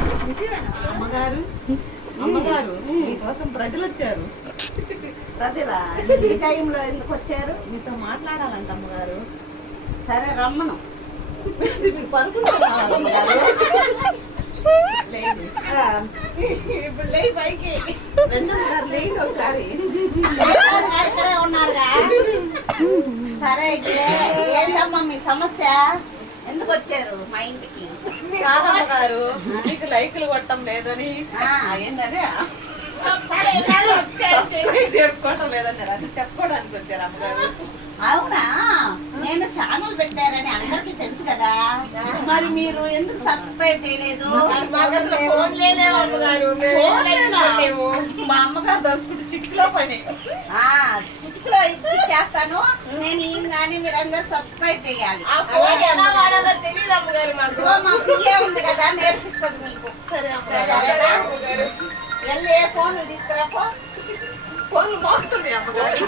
అమ్మగారు? అమ్మగారు? అమ్మగారు మీకోసం ప్రజలు వచ్చారు ప్రజల? ఈ టైంలో ఎందుకు వచ్చారు? మీతో మాట్లాడాలంట అమ్మగారు. సరే రమ్మను. మీరు పరుకుంటున్నారా. ఇప్పుడు లే పైకి. రెండు ఒకసారి. సమస్య ఎందుకు వచ్చారు మా ఇంటికి? కాదమ్మ గారు. మీకు లైకులు కొట్టడం లేదని ఏందని? సబ్స్క్రైబ్ చేసుకోవటం లేదని అది చెప్పుకోవడానికి వచ్చారు అమ్మగారు అవునా? నేను ఛానల్ పెట్టారని అందరికీ తెలుసు కదా. మరి మీరు ఎందుకు సబ్స్క్రైబ్ చేయలేదు? మా అమ్మగారు తలుచుకుంటే చిట్టులో పని. ఇచ్చి చేస్తాను. నేను ఈ కానీ మీరు అందరు సబ్స్క్రైబ్ చేయాలి మా పిల్లే ఉంది కదా నేర్పిస్తుంది మీకు. సరే? వెళ్ళి ఏ ఫోన్ తీసుకురాపో? ఫోన్లు మోగుతుంది అమ్మగారు.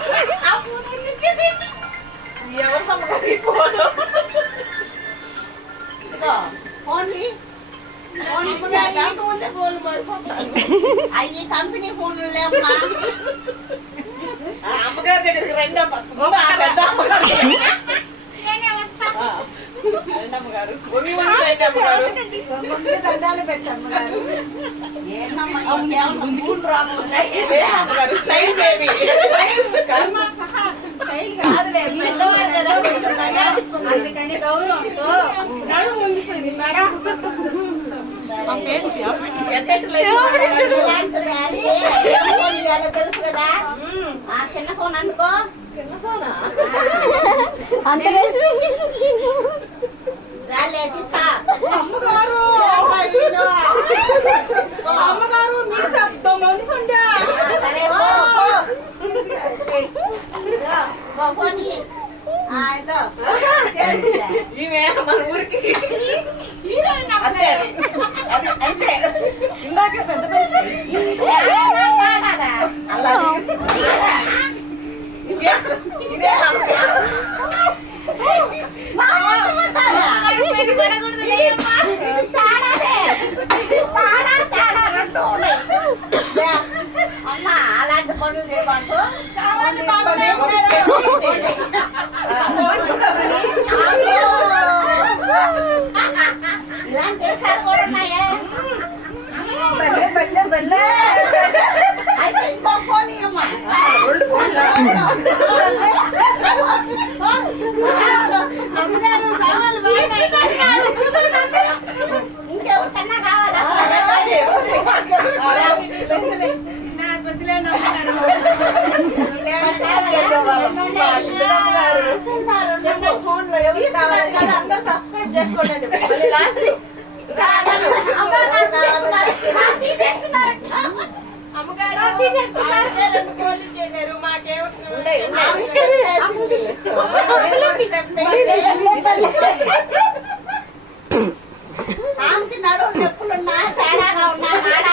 ఎవరు అమ్మగారు ఈ ఫోన్? ఇదిగో ఫోన్లు ఫోన్లు అయ్యి కంపెనీ ఫోన్లు లేమ్మా. ఆ అమ్మగారి దగ్గరికి రండి అమ్మ. ముందు ఆ పెద్ద అమ్మగారు ఆ, రండి అమ్మగారు భూమి వంటి రండి అమ్మగారు ఏందమ్మా ఇంకేమన్నా మూడు రాకుండా లేదు అమ్మగారు స్టైల్ బేబీ కాదులే పెద్దవారు కదా కొంచెం మర్యాదిస్తున్నారు. అందుకని గౌరవంతో నడుము ఉండిపోయింది మేడం తెలుసు కదా ఆ చిన్న ఫోన్ అందుకో చిన్న ఫోనా గాలి తీస్తా అమ్మగారు ఇలాంటి దేశాలు కూడా ఉన్నాయే బల్లె బల్లె బల్లె అయితే ఇంకో ఫోన్ ఇవ్వమ్మా రెండు ఫోన్లు. అమ్మగారు సామాన్లు బాగున్నాయి. ఇంకెవరికన్నా కావాలా అదే, అదే. నాకు వదిలేను అమ్మగారు. ఫోన్లో ఎవరు కావాలి అందరూ సబ్స్క్రైబ్ చేసుకోండి ఆమెకి నడువు నొప్పులున్నా తేడాగా ఉన్నా నాడా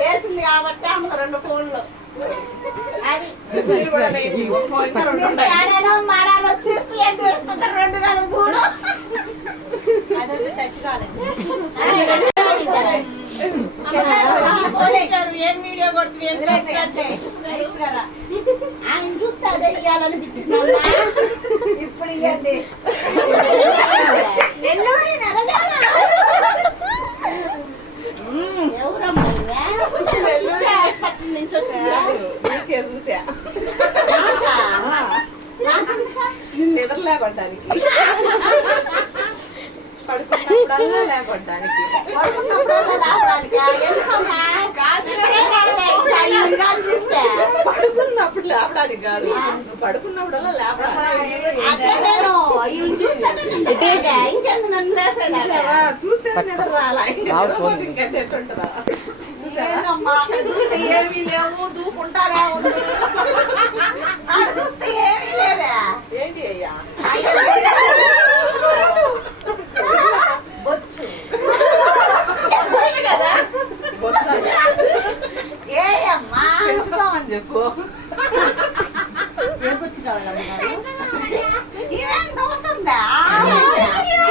వేసింది కాబట్టి ఆమెకు రెండు ఫోన్లు రెండు కాదు మూడు. టచ్ కాలేదు. ఏం వీడియో కొడుతుంది ఏం చూస్తే అదే ఇప్పుడు ఇవ్వండి లేపడ్డానికి పడుకున్నప్పుడల్లా లేపడ్డానికి పడుకున్నప్పుడల్లా చూస్తే. పడుకున్నప్పుడు లేపడానికి కాదు. పడుకున్నప్పుడల్లా లేపడానికి నిద్ర రాలా? ఇంకా ఎట్టుంటుందా? చూస్తే ఏమీ లేవు దూకుంటాడే ఉంది ఆడ చూస్తే ఏమీ లేవే ఏంటి అయ్యా బొచ్చు బొత్స ఏ అమ్మా పెంచుతామని చెప్పు ఏ బుచ్చిగా కావాలి అమ్మగారు ఇవేం నవ్వుతుందా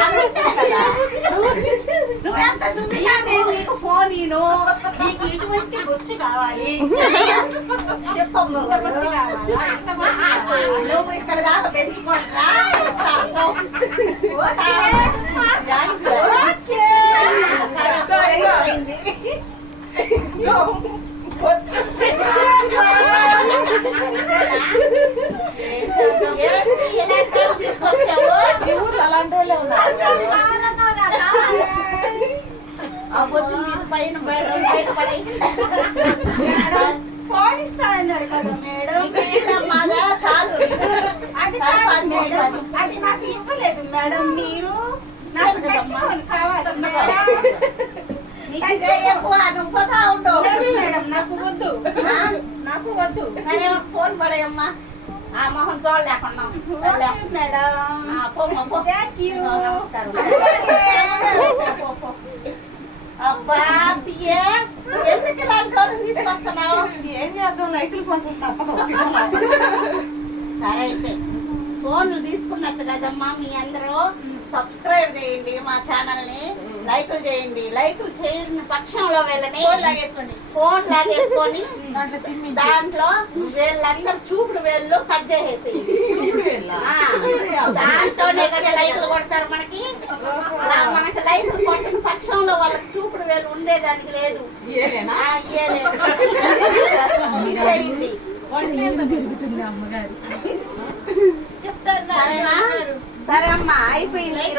అనుకుంటా కదా. నువ్వెంత దుమ్మినా నేను నీకు ఫోన్ ఇను నీకు ఇటువంటి బొచ్చు కావాలి చెప్పమ్మ ఇంత బొచ్చు కావాలా ఇంత బొచ్చు కావాలా నువ్వు ఇక్కడ దాకా పెంచుకుంటా తీసుకొచ్చావు పైన బయట బయటపడి ఫోన్ ఇస్తానన్నారు కదా మేడం. నీకు ఇచ్చినమ్మాదా చాలు. అది కాదు మేడం. అది నాకు ఇవ్వలేదు మేడం. మీరు నాకు కదమ్మా. తెచ్చుకొని కావాలి మేడం. నీకు ఇదే ఎక్కువ నువ్వు పోతా ఉండు. లేదు మేడం నాకు వద్దు. ఆ? నాకు వద్దు. సరే ఒక ఫోన్ పడేయమ్మా. ఆ మొహం చూడలేకున్నాం వెళ్ళా. మేడం. ఆ, పోమ్మా, పో. థ్యాంక్ యూ నమస్కారం. ఎందుకు ఇలాంటి వాళ్ళని తీసుకొస్తున్నావు? ఏం చేద్దాం? నైట్ల కోసం తప్పదు. సరే అయితే. ఫోన్లు తీసుకున్నట్టు కదమ్మా మీ అందరూ. సబ్స్క్రైబ్ చేయండి మా ఛానల్ని లైకులు చేయండి. లైకులు చేయని పక్షంలో వెళ్ళని ఫోన్ లాగేసుకొని దాంట్లో వీళ్ళందరూ చూపుడు వేళ్ళు కట్ చేసేసి. దాంతోనే కదా లైకులు కొడతారు మనకి అలా మనకి లైకులు కొట్టిన పక్షంలో వాళ్ళకి చూపుడు వేలు ఉండేదానికి లేదు. సరేనా? సరే అమ్మా అయిపోయింది ఈ